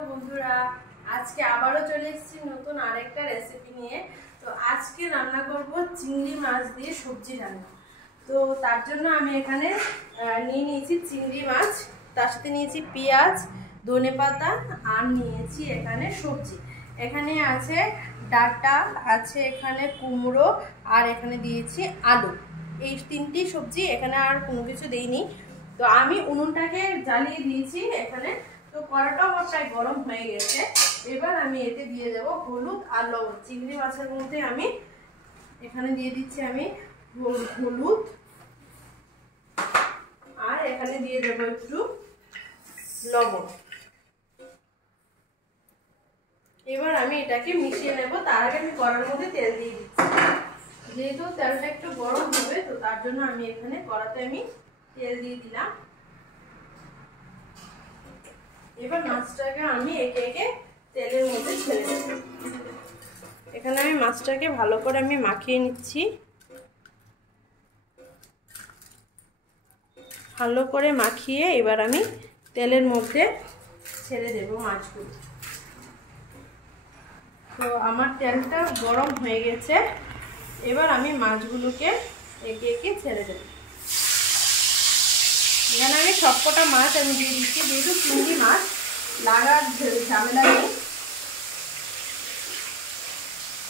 বন্ধুরা, আজকে আবারও চলে এসেছি নতুন আরেকটা রেসিপি নিয়ে। তো আজকে রান্না করব চিংড়ি মাছ দিয়ে সবজি রান্না। তো তার জন্য আমি এখানে নিয়ে নিয়েছি চিংড়ি মাছ, তার সাথে নিয়েছি পেঁয়াজ, ধনেপাতা আর নিয়েছি এখানে সবজি। এখানে আছে ডাঁটা, আছে এখানে কুমড়ো আর এখানে দিয়েছি আলু। এই তিনটি সবজি, এখানে আর কোনো কিছু দেইনি। তো আমি উনুনটাকে জ্বালিয়ে দিয়েছি এখানে। তো কড়াটাও আমার প্রায় গরম হয়ে গেছে। এবার আমি এতে দিয়ে দেবো হলুদ আর লবণ। চিংড়ি মাছের মধ্যে আমি এখানে দিয়ে দিচ্ছি আমি হলুদ, আর এখানে দিয়ে দেবো একটু লবণ। এবার আমি এটাকে মিশিয়ে নেব। তার আগে আমি কড়ার মধ্যে তেল দিয়ে দিচ্ছি। যেহেতু তেলটা একটু গরম হবে, তো তার জন্য আমি এখানে কড়াতে আমি তেল দিয়ে দিলাম। এবার মাছটাকে আমি একে একে তেলের মধ্যে ছেড়ে দেব। এখানে আমি মাছটাকে ভালো করে আমি মাখিয়ে নিচ্ছি। ভালো করে মাখিয়ে এবার আমি তেলের মধ্যে ছেড়ে দেব মাছগুলো। তো আমার তেলটা গরম হয়ে গেছে। এবার আমি মাছগুলোকে একে একে ছেড়ে দেব। এখানে আমি সবকটা মাছ আমি দিয়ে দিচ্ছি, যেহেতু চিংড়ি মাছ লাগার ঝামেলা নেই।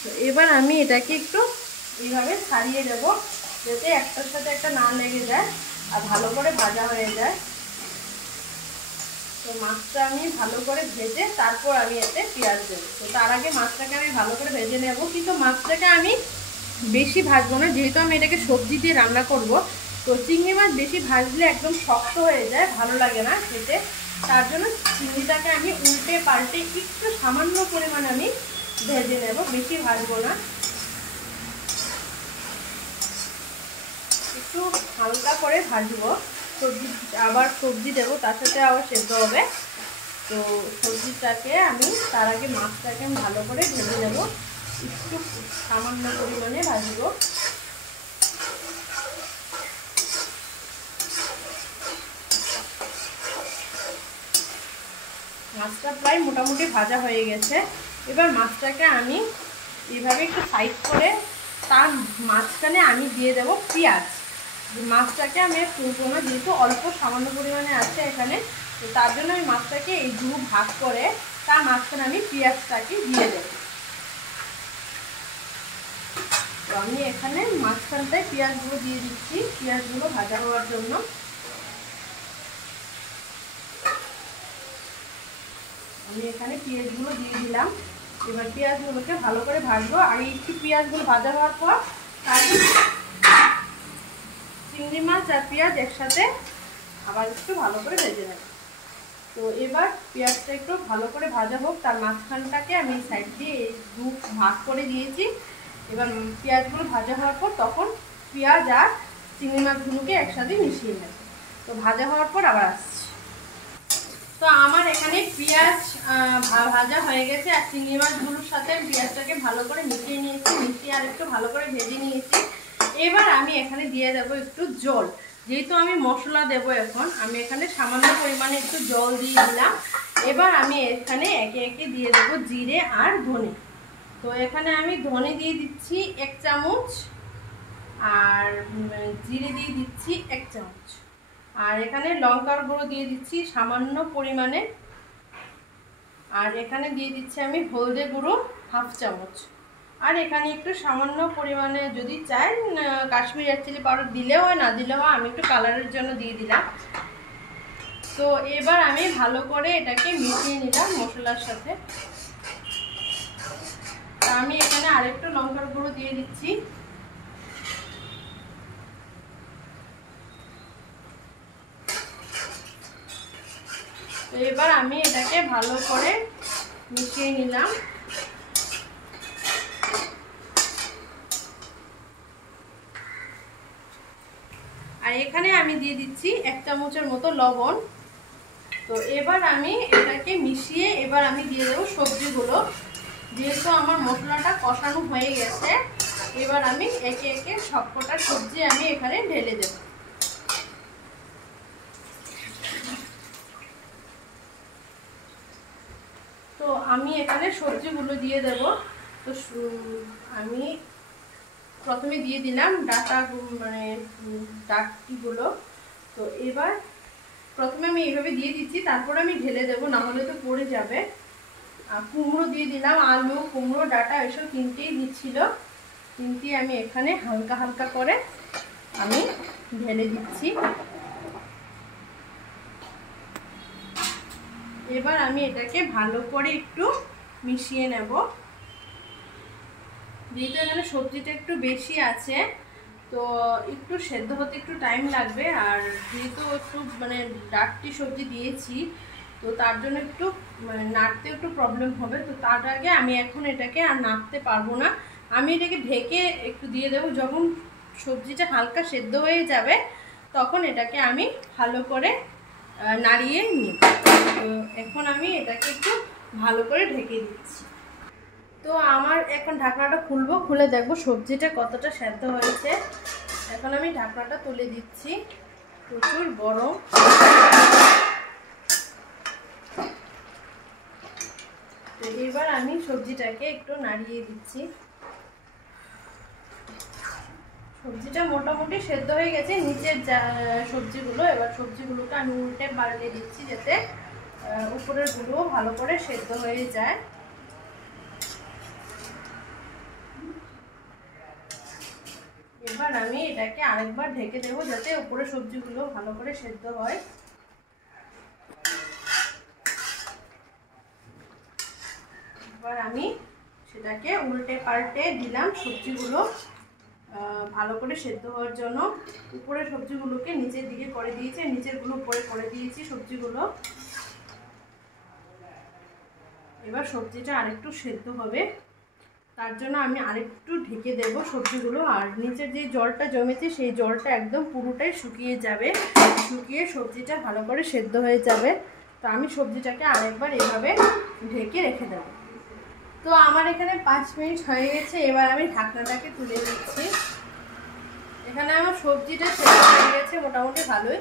তো এবার আমি এটাকে একটু এইভাবে ছাড়িয়ে দেব, যাতে একটার সাথে একটা না লেগে যায় আর ভালো করে ভাজা হয়ে যায়। তো মাছটা আমি ভালো করে ভেজে তারপর আমি এতে পেঁয়াজ দেবো। তো তার আগে মাছটাকে আমি ভালো করে ভেজে নেব, কিন্তু মাছটাকে আমি বেশি ভাজবো না, যেহেতু আমি এটাকে সবজি দিয়ে রান্না করব। তো চিংড়ি মাছ বেশি ভাজলে একদম শক্ত হয়ে যায়, ভালো লাগে না খেতে। তার জন্য চিংড়িটাকে আমি উল্টে পাল্টে একটু সামান্য পরিমাণে আমি ভেজে নেব, বেশি ভাজবো না। একটু হালকা করে ভাজবো। সবজি আবার সবজি দেবো, তার সাথে আবার সেদ্ধ হবে। তো সবজিটাকে আমি তার আগে মাছটাকে আমি ভালো করে ভেজে নেব, একটু সামান্য পরিমাণে ভাজবো। মাছটা প্রায় মোটামুটি ভাজা হয়ে গেছে। এবার মাছটাকে আমি এইভাবে একটু সাইড করে তার মাঝখানে আমি দিয়ে দেবো পেঁয়াজ। মাছটাকে আমি তুলবো না, যেহেতু অল্প সামান্য পরিমাণে আছে এখানে। তো তার জন্য আমি মাছটাকে এই দু ভাগ করে তার মাঝখানে আমি পেঁয়াজটাকে দিয়ে দেবো। তো আমি এখানে মাঝখানটায় পেঁয়াজগুলো দিয়ে দিচ্ছি, পেঁয়াজগুলো ভাজা হওয়ার জন্য। আমি এখানে পেঁয়াজগুলো দিয়ে দিলাম। এবার পেঁয়াজগুলোকে ভালো করে ভাজবো। আর একটু পেঁয়াজগুলো ভাজা হওয়ার পর তারপর চিংড়ি মাছ আর পেঁয়াজ একসাথে আবার একটু ভালো করে ভেজে নেব। তো এবার পেঁয়াজটা একটু ভালো করে ভাজা হোক, তার মাঝখানটাকে আমি সাইড দিয়ে দু ভাগ করে দিয়েছি। এবার পেঁয়াজগুলো ভাজা হওয়ার পর তখন পেঁয়াজ আর চিংড়ি মাছগুলোকে একসাথে মিশিয়ে নেব। তো ভাজা হওয়ার পর আবার আসছি। তো আমার এখানে পেঁয়াজ ভাজা হয়ে গেছে, আর চিংড়ি মাছগুলোর সাথে পেঁয়াজটাকে ভালো করে মিশিয়ে নিয়েছি, মিশিয়ে আর একটু ভালো করে ভেজে নিয়েছি। এবার আমি এখানে দিয়ে দেবো একটু জল। যেহেতু আমি মশলা দেবো এখন, আমি এখানে সামান্য পরিমাণে একটু জল দিয়ে দিলাম। এবার আমি এখানে একে একে দিয়ে দেবো জিরে আর ধনে। তো এখানে আমি ধনে দিয়ে দিচ্ছি 1 চামচ, আর জিরে দিয়ে দিচ্ছি 1 চামচ, আর এখানে লঙ্কার গুঁড়ো দিয়ে দিচ্ছি সামান্য পরিমাণে, আর এখানে দিয়ে দিচ্ছি আমি হলদে গুঁড়ো 1/2 চামচ, আর এখানে একটু সামান্য পরিমাণে যদি চাই কাশ্মীরি রেড চিলি পাউডার দিলেও হয়, না দিলেও হয়, আমি একটু কালারের জন্য দিয়ে দিলাম। তো এবার আমি ভালো করে এটাকে মিশিয়ে নিলাম মশলার সাথে। আমি এখানে আরেকটু লঙ্কার গুঁড়ো দিয়ে দিচ্ছি। তো এবার আমি এটাকে ভালো করে মিশিয়ে নিলাম। আর এখানে আমি দিয়ে দিচ্ছি 1 চামচের মতো লবণ। তো এবার আমি এটাকে মিশিয়ে এবার আমি দিয়ে দেবো সবজিগুলো। যেহেতু আমার মশলাটা কষানো হয়ে গেছে, এবার আমি একে একে সবকটা সবজি আমি এখানে ঢেলে দেব। তো আমি এখানে সবজিগুলো দিয়ে দেব। তো আমি প্রথমে দিয়ে দিলাম ডাটা মানে ডাঁটিগুলো। তো এবার প্রথমে আমি এইভাবে দিয়ে দিচ্ছি, তারপর আমি ঢেলে দেবো, না হলে তো পড়ে যাবে। কুমড়ো দিয়ে দিলাম, আলু কুমড়ো ডাঁটা এসব তিনটেই দিচ্ছিল, তিনটেই আমি এখানে হালকা হালকা করে আমি ঢেলে দিচ্ছি। এবার আমি এটাকে ভালো করে একটু মিশিয়ে নেব। যেহেতু এখানে সবজিটা একটু বেশি আছে, তো একটু সেদ্ধ হতে একটু টাইম লাগবে। আর যেহেতু একটু মানে ডাঁটি সবজি দিয়েছি, তো তার জন্য একটু মানে নাড়তে একটু প্রবলেম হবে। তো তার আগে আমি এখন এটাকে আর নাড়তে পারবো না, আমি এটাকে ঢেকে একটু দিয়ে দেবো। যখন সবজিটা হালকা সেদ্ধ হয়ে যাবে, তখন এটাকে আমি ভালো করে নাড়িয়ে নিই। তো এখন আমি এটাকে একটু ভালো করে ঢেকে দিচ্ছি। তো আমার এখন ঢাকনাটা খুলবো, খুলে দেখবো সবজিটা কতটা সেদ্ধ হয়েছে। এখন আমি ঢাকনাটা তুলে দিচ্ছি, প্রচুর গরম। তো এবার আমি সবজিটাকে একটু নাড়িয়ে দিচ্ছি। সবজিটা মোটামুটি সেদ্ধ হয়ে গেছে, নিচের সবজিগুলো। এবার সবজিগুলোকে আমি উল্টে পাল্টে দিচ্ছি, যাতে উপরের গুলো ভালো করে সেদ্ধ হয়ে যায়। এবার আমি এটাকে আরেকবার ঢেকে দেবো, যাতে উপরে সবজিগুলো ভালো করে সেদ্ধ হয়। এবার আমি সেটাকে উল্টে পাল্টে দিলাম সবজিগুলো ভালো করে সেদ্ধ হওয়ার জন্য। উপরে সবজিগুলোকে নিচের দিকে করে দিয়েছি, নিচের গুলো উপরে করে দিয়েছি সবজিগুলো। এবার সবজিটা আরেকটু সেদ্ধ হবে, তার জন্য আমি আরেকটু ঢেকে দেব সবজিগুলো। আর নিচের যে জলটা জমেছে, সেই জলটা একদম পুরোটাই শুকিয়ে যাবে, শুকিয়ে সবজিটা ভালো করে সেদ্ধ হয়ে যাবে। তো আমি সবজিটাকে আরেকবার এভাবে ঢেকে রেখে দেব। তো আমার এখানে 5 মিনিট হয়ে গেছে, এবার আমি ঢাকনাটাকে তুলে দিচ্ছি। এখানে আমার সবজিটা সেদ্ধ হয়ে গেছে মোটামুটি ভালোই।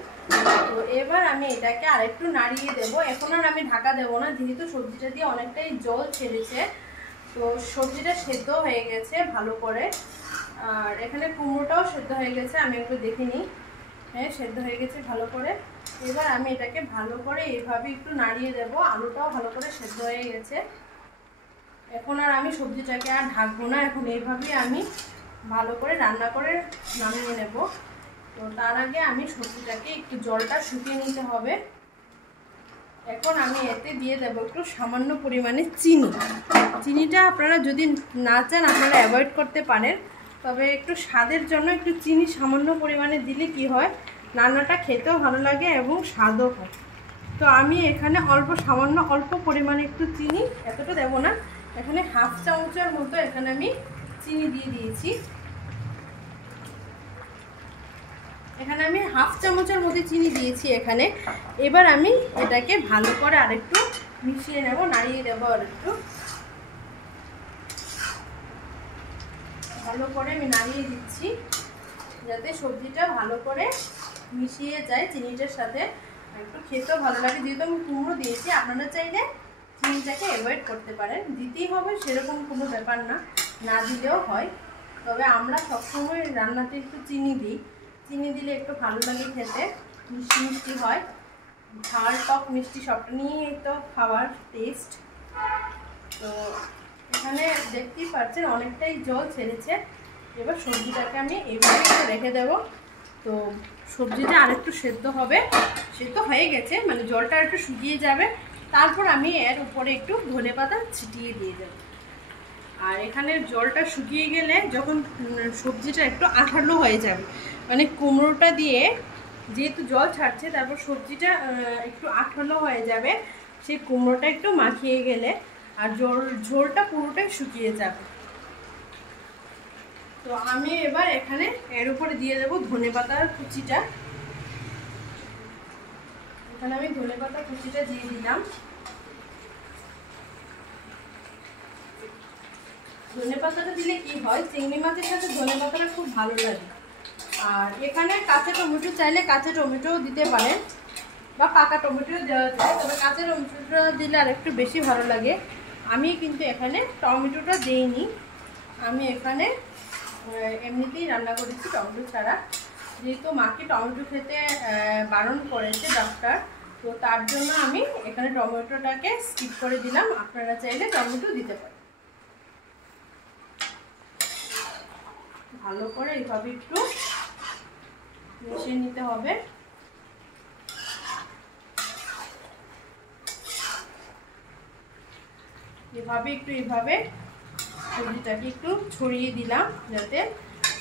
তো এবার আমি এটাকে আরেকটু নাড়িয়ে দেব। এখন আর আমি ঢাকা দেবো না, যেহেতু সবজিটা দিয়ে অনেকটাই জল ছেড়েছে। তো সবজিটা সেদ্ধ হয়ে গেছে ভালো করে। আর এখানে কুমড়োটাও সেদ্ধ হয়ে গেছে, আমি একটু দেখে নিই। হ্যাঁ, সেদ্ধ হয়ে গেছে ভালো করে। এবার আমি এটাকে ভালো করে এইভাবে একটু নাড়িয়ে দেব। আলুটাও ভালো করে সেদ্ধ হয়ে গেছে। এখন আর আমি সবজিটাকে আর ঢাকবো না, এখন এইভাবেই আমি ভালো করে রান্না করে নামিয়ে নেব। তো তার আগে আমি সবজিটাকে একটু জলটা শুকিয়ে নিতে হবে। এখন আমি এতে দিয়ে দেবো একটু সামান্য পরিমাণে চিনি। চিনিটা আপনারা যদি না চান আপনারা অ্যাভয়েড করতে পারেন, তবে একটু স্বাদের জন্য একটু চিনি সামান্য পরিমাণে দিলে কি হয়, রান্নাটা খেতেও ভালো লাগে এবং স্বাদও হয়। তো আমি এখানে সামান্য অল্প পরিমাণে একটু চিনি, এতটা দেবো না, এখানে 1/2 চামচের মতো এখানে আমি চিনি দিয়ে দিয়েছি। এখানে আমি 1/2 চামচের মতো চিনি দিয়েছি এখানে। এবার আমি এটাকে ভালো করে আরেকটু মিশিয়ে নেব, নাড়িয়ে দেবো আরেকটু ভালো করে আমি নাড়িয়ে দিচ্ছি, যাতে সবজিটা ভালো করে মিশিয়ে যায় চিনিটার সাথে, একটু খেতেও ভালো লাগে। যেহেতু আমি কুমড়ো দিয়েছি, আপনারা চাইলে চিনিটাকে অ্যাভয়েড করতে পারেন, দিতেই হবে সেরকম কোনো ব্যাপার না, না দিলেও হয়। তবে আমরা সবসময় রান্নাতে একটু চিনি দিই, চিনি দিলে একটু ভালো লাগে খেতে, মিষ্টি মিষ্টি হয়। ঝাল টক মিষ্টি সবটা নিয়েই তো খাবার টেস্ট। তো এখানে দেখতেই পাচ্ছেন অনেকটাই জল ছেড়েছে। এবার সবজিটাকে আমি এইভাবে একটু রেখে দেব। তো সবজিটা আরেকটু সেদ্ধ হবে, সেদ্ধ হয়ে গেছে, মানে জলটা একটু শুকিয়ে যাবে, তারপর আমি এর উপরে একটু ধনেপাতা ছিটিয়ে দিয়ে দেব। আর এখানে জলটা শুকিয়ে গেলে যখন সবজিটা একটু আঠালো হয়ে যাবে, মানে কুমড়োটা দিয়ে যেহেতু জল ছাড়ছে, তারপর সবজিটা একটু আঠালো হয়ে যাবে, সেই কুমড়োটা একটু মাখিয়ে গেলে আর ঝোলটা পুরোটাই শুকিয়ে যাবে। তো আমি এবার এখানে এর উপরে দিয়ে দেবো ধনেপাতার কুচিটা। এখানে আমি ধনেপাতা কুচিটা দিয়ে দিলাম। ধনেপাতাটা দিলে কি হয়, চিংড়ি মাছের সাথে ধনেপাতাটা খুব ভালো লাগে। আর এখানে কাঁচা টমেটো চাইলে কাঁচা টমেটোও দিতে পারেন। বা পাকা টমেটো দেওয়া যায়, তবে কাঁচা টমেটোটা দিলে আর একটু বেশি ভালো লাগে। আমি কিন্তু এখানে টমেটোটা দিইনি, আমি এখানে এমনিতেই রান্না করেছি টমেটো ছাড়া, যেহেতু মাকে টমেটো খেতে বারণ করেছে ডাক্তার, তো তার জন্য আমি এখানে টমেটোটাকে স্কিপ করে দিলাম। আপনারা চাইলে টমেটো দিতে পারেন। ভালো করে এইভাবে একটু মিশিয়ে নিতে হবে। এইভাবে সবজিটাকে একটু ছড়িয়ে দিলাম, যাতে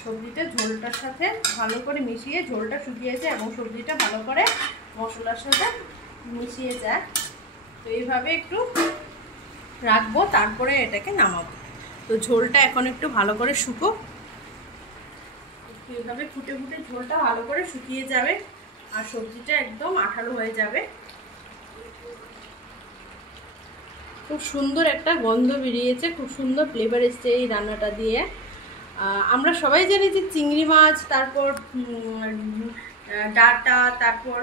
সবজিটা ঝোলটার সাথে ভালো করে মিশিয়ে ঝোলটা শুকিয়ে যায় এবং সবজিটা ভালো করে মশলার সাথে মিশিয়ে যায়। তো এইভাবে একটু রাখবো, তারপরে এটাকে নামাবো। তো ঝোলটা এখন একটু ভালো করে শুকোক, এইভাবে ফুটে ফুটে ঝোলটা ভালো করে শুকিয়ে যাবে আর সবজিটা একদম আঠালো হয়ে যাবে। খুব সুন্দর একটা গন্ধ বেরিয়েছে, খুব সুন্দর ফ্লেভার এসছে এই রান্নাটা দিয়ে। আমরা সবাই জানি যে চিংড়ি মাছ, তারপর ডাঁটা, তারপর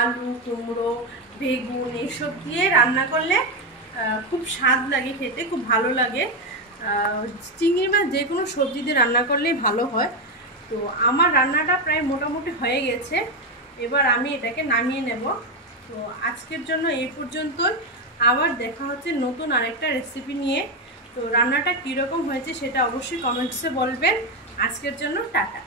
আলু, কুমড়ো, বেগুন এইসব দিয়ে রান্না করলে খুব স্বাদ লাগে খেতে, খুব ভালো লাগে। চিংড়ি মাছ যে কোনো সবজি দিয়ে রান্না করলেই ভালো হয়। তো আমার রান্নাটা প্রায় মোটামুটি হয়ে গেছে, এবার আমি এটাকে নামিয়ে নেব। তো আজকের জন্য এই পর্যন্তই, আবার দেখা হচ্ছে নতুন আরেকটা রেসিপি নিয়ে। তো রান্নাটা কীরকম হয়েছে সেটা অবশ্যই কমেন্টসে বলবেন। আজকের জন্য টাটা।